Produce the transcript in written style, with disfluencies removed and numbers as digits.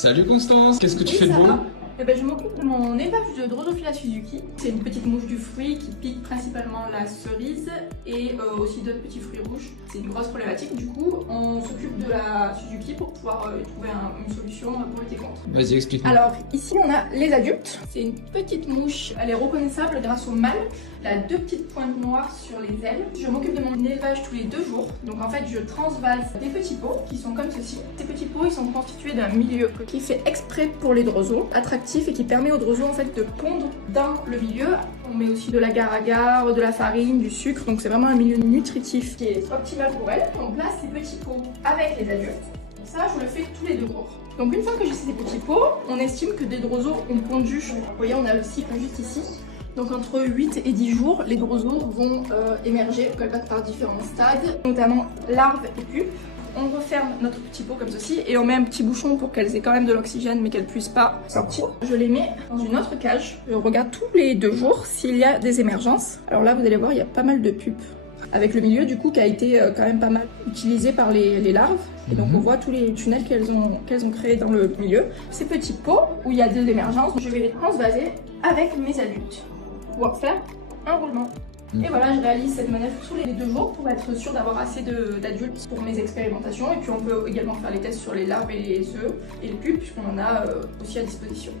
Salut Constance, qu'est-ce que tu Oui, fais de ça beau? va. Eh ben, je m'occupe de mon élevage de Drosophila Suzuki. C'est une petite mouche du fruit qui pique principalement la cerise et aussi d'autres petits fruits rouges. C'est une grosse problématique. Du coup, on s'occupe de la Suzuki pour pouvoir trouver une solution pour lutter contre. Vas-y, explique-moi. Alors, ici, on a les adultes. C'est une petite mouche. Elle est reconnaissable grâce au mâle. Elle a deux petites pointes noires sur les ailes. Je m'occupe de mon élevage tous les 2 jours. Donc, en fait, je transvase des petits pots qui sont comme ceci. Ces petits pots, ils sont constitués d'un milieu qui est fait exprès pour les drosos, attractif et qui permet aux drosos en fait de pondre dans le milieu. On met aussi de l'agar-agar, de la farine, du sucre. Donc, c'est vraiment un milieu nutritif qui est optimal pour elles. On place ces petits pots avec les adultes. Ça, je le fais tous les 2 jours. Donc une fois que j'ai ces petits pots, on estime que des drosos ont pondu. Vous voyez, on a le cycle juste ici. Donc entre 8 et 10 jours, les drosos vont émerger. Elles passent par différents stades, notamment larves et pupes. On referme notre petit pot comme ceci et on met un petit bouchon pour qu'elles aient quand même de l'oxygène mais qu'elles puissent pas sortir. Je les mets dans une autre cage. Je regarde tous les 2 jours s'il y a des émergences. Alors là, vous allez voir, il y a pas mal de pupes. Avec le milieu du coup qui a été quand même pas mal utilisé par les larves. Et donc on voit tous les tunnels qu'elles ont créés dans le milieu. Ces petits pots où il y a de l'émergence, je vais les transvaser avec mes adultes pour faire un roulement. Et voilà, je réalise cette manœuvre tous les 2 jours pour être sûr d'avoir assez d'adultes pour mes expérimentations. Et puis on peut également faire les tests sur les larves et les œufs et les pupes puisqu'on en a aussi à disposition.